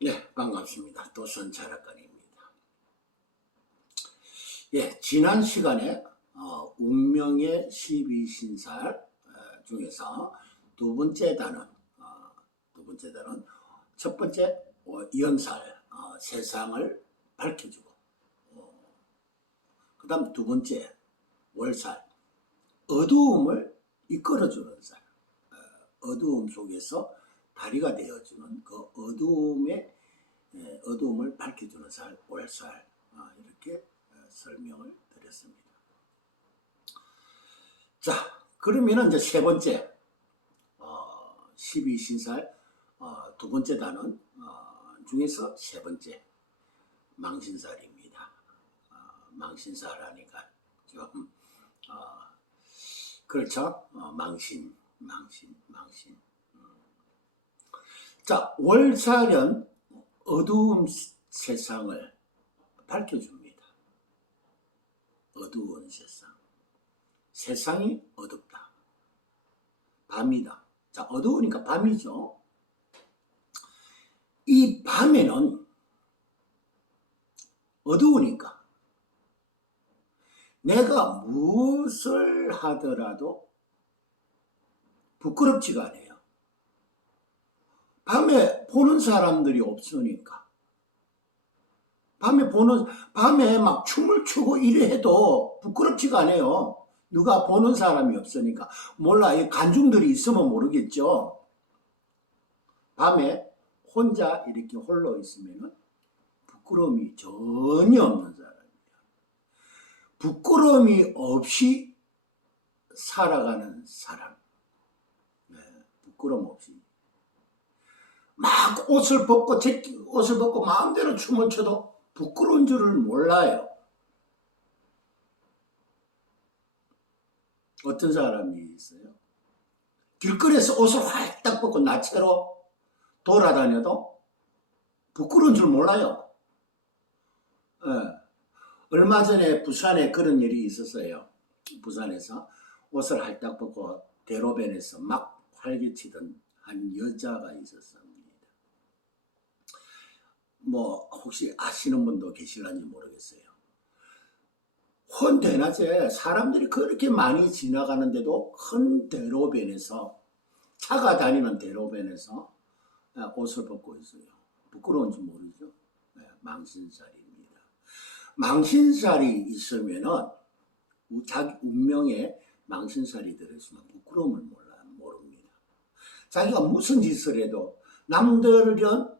네, 반갑습니다. 도선 자락관입니다. 예, 지난 시간에 어, 운명의 12신살 어, 중에서 두 번째 단원, 어, 두 번째 단원, 첫 번째 어, 연살, 어, 세상을 밝혀주고, 어, 그 다음 두 번째 월살, 어두움을 이끌어주는 살, 어, 어두움 속에서 다리가 되어주는 그 어두움의 에, 어두움을 밝혀주는 살, 월살 아, 이렇게 어, 설명을 드렸습니다. 자, 그러면은 이제 세 번째 어, 12신살 어, 두 번째 단원 어, 중에서 세 번째 망신살입니다. 어, 망신살 하니까 좀 어, 그렇죠? 어, 망신, 망신, 망신. 자, 월살은 어두운 세상을 밝혀줍니다. 어두운 세상. 세상이 어둡다. 밤이다. 자, 어두우니까 밤이죠. 이 밤에는 어두우니까 내가 무엇을 하더라도 부끄럽지가 않아요. 밤에 보는 사람들이 없으니까. 밤에 보는, 밤에 막 춤을 추고 이래 해도 부끄럽지가 않아요. 누가 보는 사람이 없으니까. 몰라, 이 간중들이 있으면 모르겠죠. 밤에 혼자 이렇게 홀로 있으면 부끄러움이 전혀 없는 사람이에요. 부끄러움이 없이 살아가는 사람. 네, 부끄러움 없이. 막 옷을 벗고 제끼 옷을 벗고 마음대로 춤을 춰도 부끄러운 줄을 몰라요. 어떤 사람이 있어요? 길거리에서 옷을 활딱 벗고 나체로 돌아다녀도 부끄러운 줄 몰라요. 예. 얼마 전에 부산에 그런 일이 있었어요. 부산에서 옷을 활딱 벗고 대로변에서 막 활개치던 한 여자가 있었습니다. 뭐 혹시 아시는 분도 계실런지 모르겠어요. 헌 대낮에 사람들이 그렇게 많이 지나가는데도 큰 대로변에서 차가 다니는 대로변에서 아, 옷을 벗고 있어요. 부끄러운지 모르죠. 네, 망신살입니다. 망신살이 있으면은 우- 자기 운명에 망신살이 들어있으면 부끄러움을 몰라 모릅니다. 자기가 무슨 짓을 해도 남들은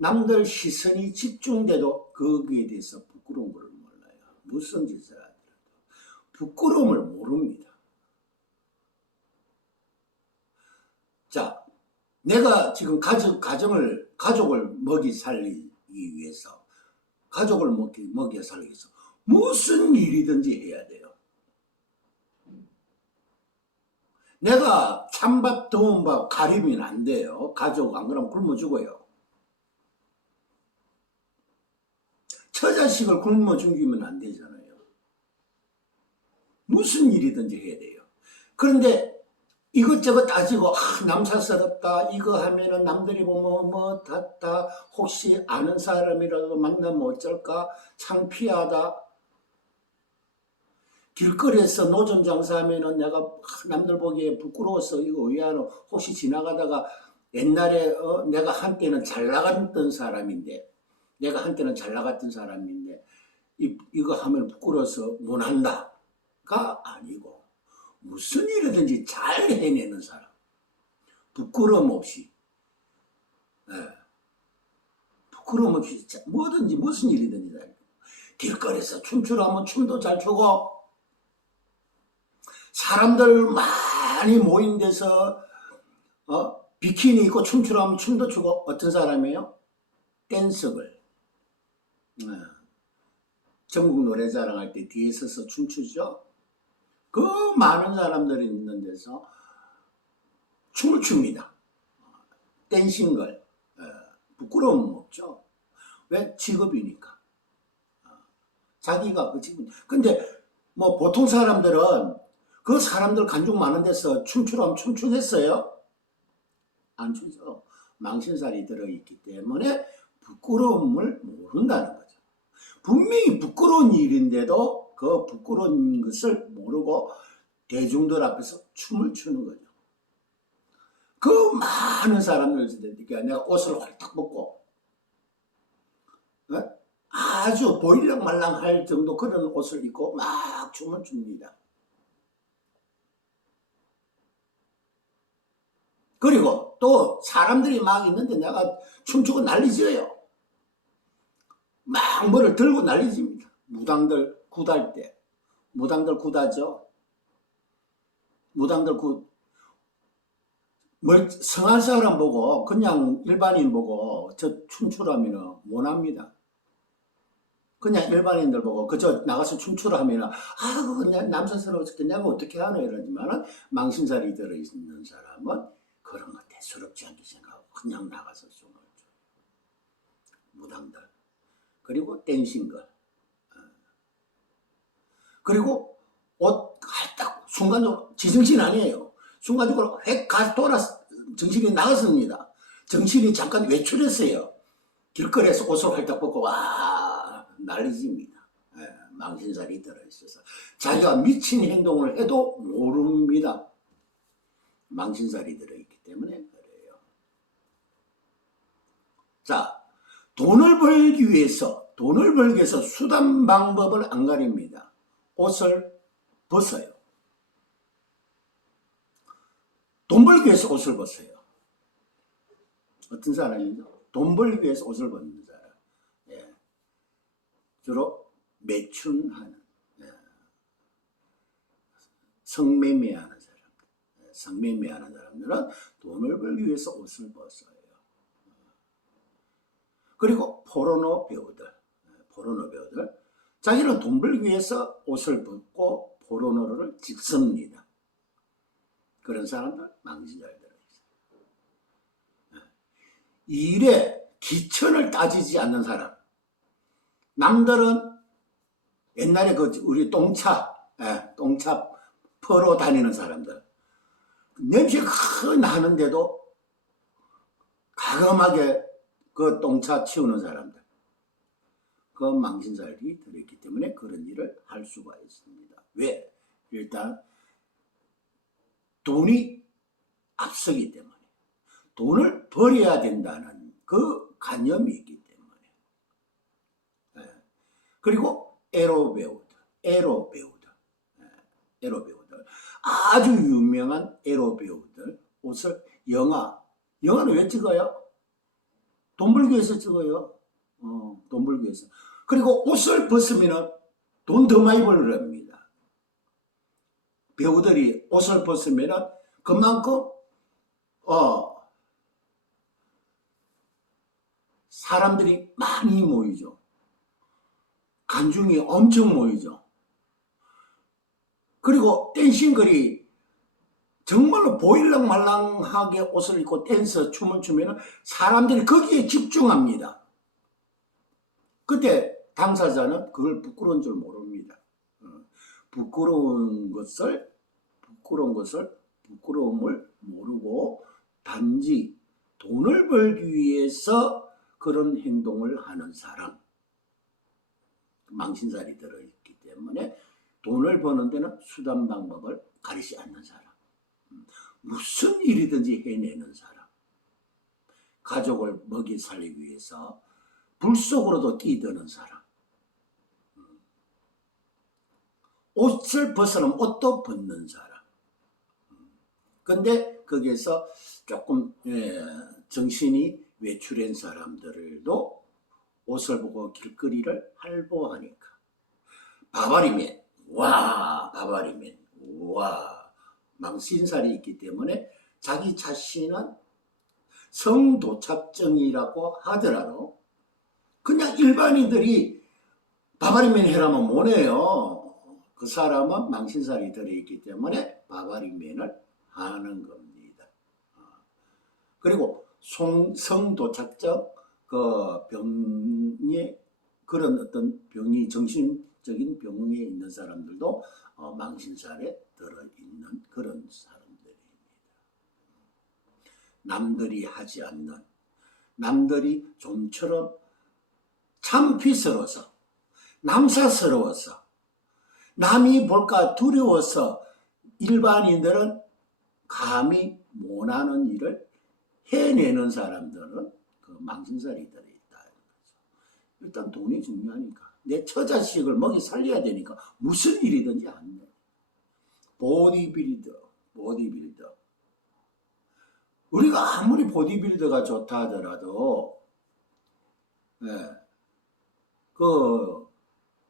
남들 시선이 집중돼도 거기에 대해서 부끄러운 걸 몰라요. 무슨 짓을 하더라도 부끄러움을 모릅니다. 자, 내가 지금 가족 가정을 가족을 먹이 살리기 위해서 가족을 먹기 먹여 살리기 위해서 무슨 일이든지 해야 돼요. 내가 찬밥 더운 밥 가리면 안 돼요. 가족 안 그러면 굶어 죽어요. 처자식을 굶어 죽이면 안 되잖아요. 무슨 일이든지 해야 돼요. 그런데 이것저것 따지고 아, 남사스럽다 이거 하면은 남들이 보면 뭐다 혹시 아는 사람이라도 만나면 어쩔까 창피하다 길거리에서 노점 장사하면은 내가 아, 남들 보기에 부끄러워서 이거 왜 하노 혹시 지나가다가 옛날에 어, 내가 한때는 잘 나갔던 사람인데 내가 한때는 잘 나갔던 사람인데 이, 이거 하면 부끄러워서 못 한다가 아니고 무슨 일이든지 잘 해내는 사람 부끄러움 없이 예. 부끄러움 없이 자- 뭐든지 무슨 일이든지 잘 길거리에서 춤추라면 춤도 잘 추고 사람들 많이 모인 데서 어? 비키니 입고 춤추라면 춤도 추고 어떤 사람이에요? 댄석을 네. 전국 노래자랑 할 때 뒤에 서서 춤추죠. 그 많은 사람들이 있는 데서 춤을 춥니다. 댄싱걸 예, 부끄러움 없죠. 왜 직업이니까. 어, 자기가 그 직업. 근데 뭐 보통 사람들은 그 사람들 간중 많은 데서 춤추라면 춤추겠어요? 안 추죠. 망신살이 들어있기 때문에 부끄러움을 모른다는 거죠. 분명히 부끄러운 일인데도 그 부끄러운 것을 모르고 대중들 앞에서 춤을 추는 거죠. 그 많은 사람들 내가 옷을 활딱 벗고 어? 아주 보일랑 말랑할 정도 그런 옷을 입고 막 춤을 춥니다. 그리고 또 사람들이 막 있는데 내가 춤추고 난리져요. 막 뭐를 들고 난리집니다. 무당들 굿할 때. 무당들 굿하죠. 무당들 굿. 뭘 성한 사람 보고 그냥 일반인 보고 저 춤추라면은 못합니다. 그냥 일반인들 보고 그저 나가서 춤추라 하면은 아 남사스러워서 그냥 어떻게 하노 이러지만은 망신살이 들어있는 사람은 그런 거 대수롭지 않게 생각하고 그냥 나가서 춤을 춰. 무당들. 그리고 댄싱걸. 어. 그리고 옷 갈딱 순간적으로 지정신 아니에요. 순간적으로 획가 돌아 정신이 나갔습니다. 정신이 잠깐 외출했어요. 길거리에서 옷을 활짝 벗고 와 난리집니다. 예, 망신살이 들어있어서 자기가 미친 행동을 해도 모릅니다. 망신살이 들어있기 때문에 그래요. 자, 돈을 벌기 위해서, 돈을 벌기 위해서 수단 방법을 안 가립니다. 옷을 벗어요. 돈 벌기 위해서 옷을 벗어요. 어떤 사람이죠? 돈 벌기 위해서 옷을 벗는 사람. 예. 주로 매춘하는, 예. 성매매하는 사람. 예. 성매매하는 사람들은 돈을 벌기 위해서 옷을 벗어요. 그리고 포르노 배우들, 예, 포르노 배우들, 자기는 돈 벌기 위해서 옷을 벗고 포르노를 찍습니다. 그런 사람들 들어있어요. 예. 일에 기천을 따지지 않는 사람. 남들은 옛날에 그 우리 똥차, 예, 똥차 퍼러 다니는 사람들. 냄새 크 나는데도 가감하게 그 똥차 치우는 사람들. 그 망신살이 들어있기 때문에 그런 일을 할 수가 있습니다. 왜? 일단 돈이 앞서기 때문에 돈을 벌여야 된다는 그 관념이 있기 때문에 예. 그리고 에로 배우들 에로 배우들 예. 에로 배우들 아주 유명한 에로 배우들 옷을 영화 영화는 왜 찍어요? 돈 벌기 위해서 찍어요. 어, 돈 벌기 위해서. 그리고 옷을 벗으면 돈 더 많이 벌랍니다. 배우들이 옷을 벗으면 그만큼 어, 사람들이 많이 모이죠. 간중이 엄청 모이죠. 그리고 댄싱글이 정말로 보일랑 말랑하게 옷을 입고 댄서 춤을 추면 사람들이 거기에 집중합니다. 그때 당사자는 그걸 부끄러운 줄 모릅니다. 어, 부끄러운 것을 부끄러운 것을 부끄러움을 모르고 단지 돈을 벌기 위해서 그런 행동을 하는 사람 망신살이 들어있기 때문에 돈을 버는 데는 수단 방법을 가리지 않는 사람 무슨 일이든지 해내는 사람. 가족을 먹이 살리기 위해서 불 속으로도 뛰드는 사람. 옷을 벗으면 옷도 벗는 사람. 근데 거기에서 조금 예, 정신이 외출한 사람들도 옷을 보고 길거리를 할보하니까. 바바리맨 와 바바리맨 와 망신살이 있기 때문에 자기 자신은 성도착증이라고 하더라도 그냥 일반인들이 바바리맨 해라면 뭐네요. 그 사람은 망신살이 들어있기 때문에 바바리맨을 하는 겁니다. 어. 그리고 송, 성도착증 그 병이 그런 어떤 병이 정신 적인 병에 있는 사람들도 어, 망신살에 들어있는 그런 사람들입니다. 남들이 하지 않는 남들이 좀처럼 창피스러워서 남사스러워서 남이 볼까 두려워서 일반인들은 감히 못하는 일을 해내는 사람들은 그 망신살이 들어있다. 일단 돈이 중요하니까 내 처자식을 먹이 살려야 되니까 무슨 일이든지 안 돼. 보디빌더, 보디빌더. 우리가 아무리 보디빌더가 좋다 하더라도 예, 그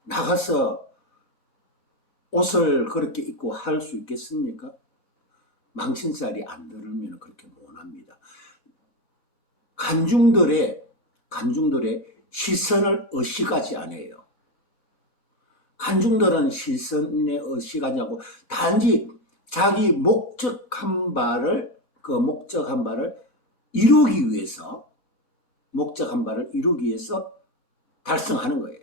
나가서 옷을 그렇게 입고 할 수 있겠습니까? 망신살이 안 들으면 그렇게 못합니다. 간중들의 간중들의 시선을 의식하지 않아요. 간중들은 시선에 의식하지 않고 단지 자기 목적한 바를 그 목적한 바를 이루기 위해서 목적한 바를 이루기 위해서 달성하는 거예요.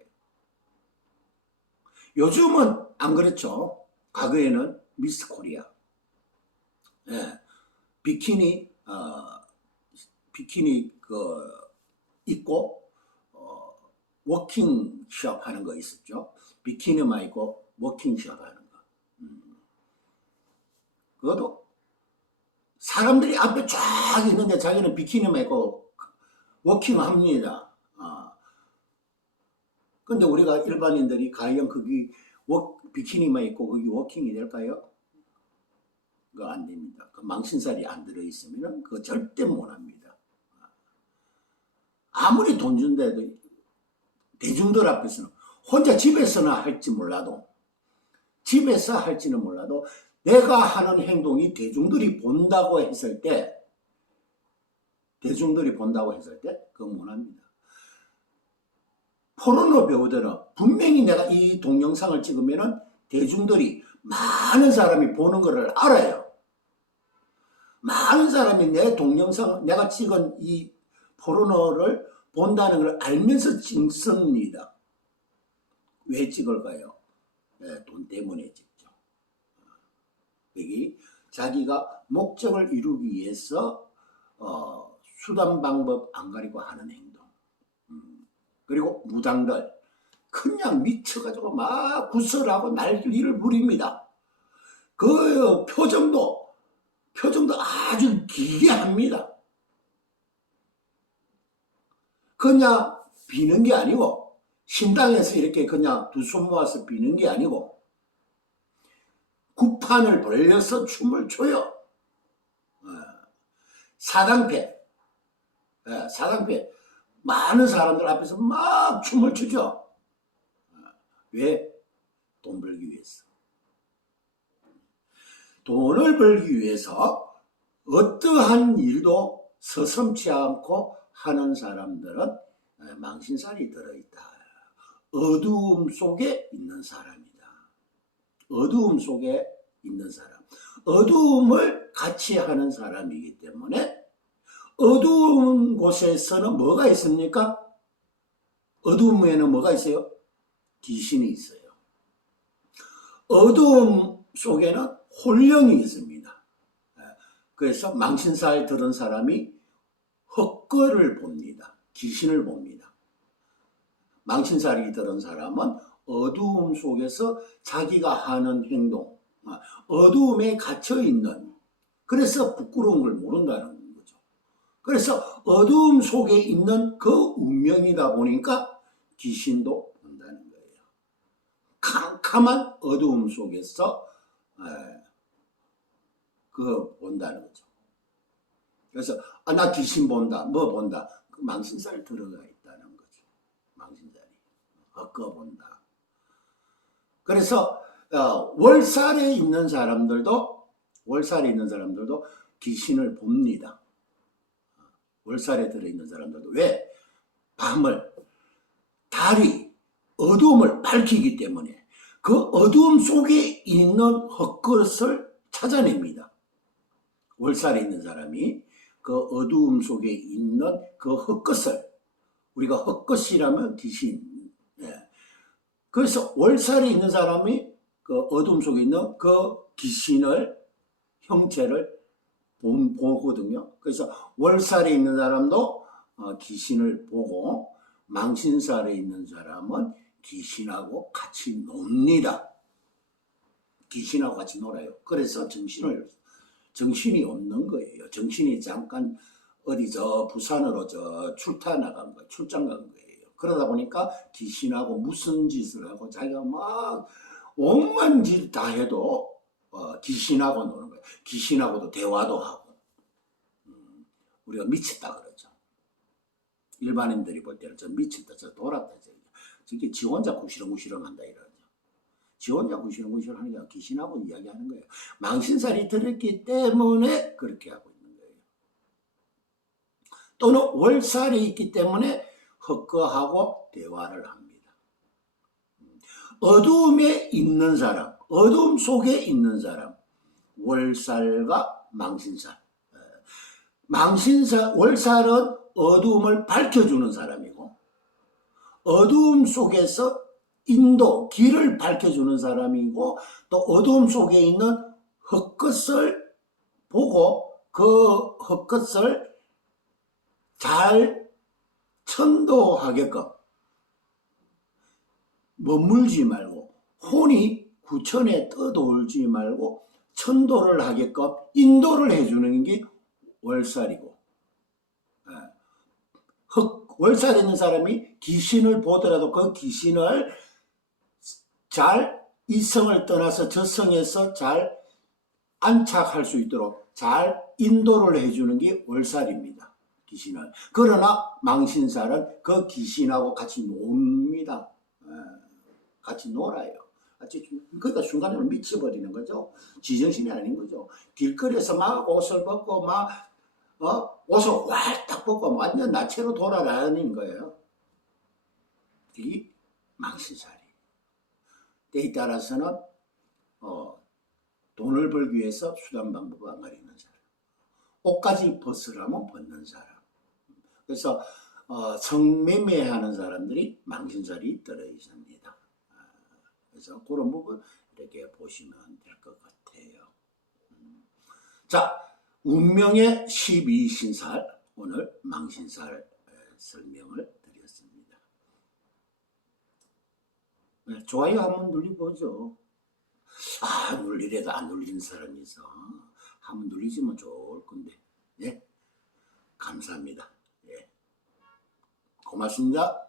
요즘은 안 그렇죠. 과거에는 미스 코리아, 예, 비키니 어, 비키니 그 입고 어, 워킹 숍 하는 거 있었죠. 비키니만 입고 워킹 숍 하는 거. 음. 그것도 사람들이 앞에 쫙 있는데 자기는 비키니만 입고 워킹 합니다. 어. 근데 우리가 일반인들이 과연 거기 워, 비키니만 입고 거기 워킹이 될까요? 그거 안 됩니다. 그 망신살이 안 들어있으면 그거 절대 못 합니다. 아무리 돈 준대도 대중들 앞에서는 혼자 집에서나 할지 몰라도 집에서 할지는 몰라도 내가 하는 행동이 대중들이 본다고 했을 때 대중들이 본다고 했을 때 그거 못 합니다. 포르노 배우들은 분명히 내가 이 동영상을 찍으면은 대중들이 많은 사람이 보는 것을 알아요. 많은 사람이 내 동영상, 내가 찍은 이 포르노를 본다는 걸 알면서 찍습니다. 왜 찍을까요? 네, 돈 때문에 찍죠. 여기 자기가 목적을 이루기 위해서 어, 수단 방법 안 가리고 하는 행동. 음, 그리고 무당들 그냥 미쳐가지고 막 구설하고 난리를 부립니다. 그 표정도 표정도 아주 기게 합니다. 그냥 비는 게 아니고 신당에서 이렇게 그냥 두 손 모아서 비는 게 아니고 구판을 벌려서 춤을 춰요. 어, 사당패, 예, 사당패 많은 사람들 앞에서 막 춤을 추죠. 어, 왜? 돈 벌기 위해서. 돈을 벌기 위해서 어떠한 일도 서슴치 않고 하는 사람들은 망신살이 들어있다. 어두움 속에 있는 사람이다. 어두움 속에 있는 사람. 어두움을 같이 하는 사람이기 때문에 어두운 곳에서는 뭐가 있습니까? 어두움에는 뭐가 있어요? 귀신이 있어요. 어두움 속에는 혼령이 있습니다. 그래서 망신살 들은 사람이 헛거를 봅니다. 귀신을 봅니다. 망신살이 들은 사람은 어두움 속에서 자기가 하는 행동, 어두움에 갇혀 있는, 그래서 부끄러운 걸 모른다는 거죠. 그래서 어두움 속에 있는 그 운명이다 보니까 귀신도 본다는 거예요. 캄캄한 어두움 속에서 그 본다는 거죠. 그래서 아, 나 귀신 본다, 뭐 본다, 그 망신살 들어가 있다는 거죠. 망신살이 헛거 본다. 그래서 어, 월살에 있는 사람들도 월살에 있는 사람들도 귀신을 봅니다. 월살에 들어 있는 사람들도 왜 밤을 달이 어두움을 밝히기 때문에 그 어두움 속에 있는 헛것을 찾아냅니다. 월살에 있는 사람이 그 어두움 속에 있는 그 헛것을 우리가 헛것이라면 귀신. 예. 그래서 월살에 있는 사람이 그 어두움 속에 있는 그 귀신을 형체를 보- 보거든요. 그래서 월살에 있는 사람도 어, 귀신을 보고 망신살에 있는 사람은 귀신하고 같이 놉니다. 귀신하고 같이 놀아요. 그래서 정신을 정신이 없는 거예요. 정신이 잠깐 어디 저 부산으로 저 출타 나간 거, 출장 간 거예요. 그러다 보니까 귀신하고 무슨 짓을 하고 자기가 막 온갖 짓 다 해도 어, 귀신하고 노는 거예요. 귀신하고도 대화도 하고 음, 우리가 미쳤다 그러죠. 일반인들이 볼 때는 저 미쳤다, 저 돌았다, 저 저게 지 혼자 구시렁구시렁한다 이러죠. 지 혼자 구시렁구시렁 하는 게 귀신하고 이야기하는 거예요. 망신살이 들었기 때문에 그렇게 하고 있는 거예요. 또는 월살이 있기 때문에 헛거하고 대화를 합니다. 어두움에 있는 사람, 어두움 속에 있는 사람, 월살과 망신살. 에, 망신살, 월살은 어두움을 밝혀주는 사람이고, 어두움 속에서 인도, 길을 밝혀주는 사람이고, 또 어두움 속에 있는 헛것을 보고 그 헛것을 잘 천도하게끔 머물지 말고 혼이 구천에 떠돌지 말고 천도를 하게끔 인도를 해주는 게 월살이고 예. 흑, 월살에 있는 사람이 귀신을 보더라도 그 귀신을 잘 이성을 떠나서 저성에서 잘 안착할 수 있도록 잘 인도를 해주는 게 월살입니다. 귀신은. 그러나 망신살은 그 귀신하고 같이 놉니다. 예, 같이 놀아요. 그러니까 순간적으로 미쳐버리는 거죠. 지정신이 아닌 거죠. 길거리에서 막 옷을 벗고 막 어? 옷을 활딱 벗고 완전 나체로 돌아다니는 거예요. 이 망신살이. 때에 따라서는 어, 돈을 벌기 위해서 수단 방법을 안 가리는 사람. 옷까지 벗으라면 벗는 사람. 그래서 어, 성매매하는 사람들이 망신살이 떨어집니다. 아, 그래서 그런 부분 이렇게 보시면 될 것 같아요. 음. 자, 운명의 12신살 오늘 망신살 에, 설명을 드렸습니다. 네, 좋아요 한번 눌러보죠. 아, 눌리래도 안 눌리는 사람이 있어. 한번 눌리시면 좋을 건데. 예. 감사합니다. 예. 고맙습니다.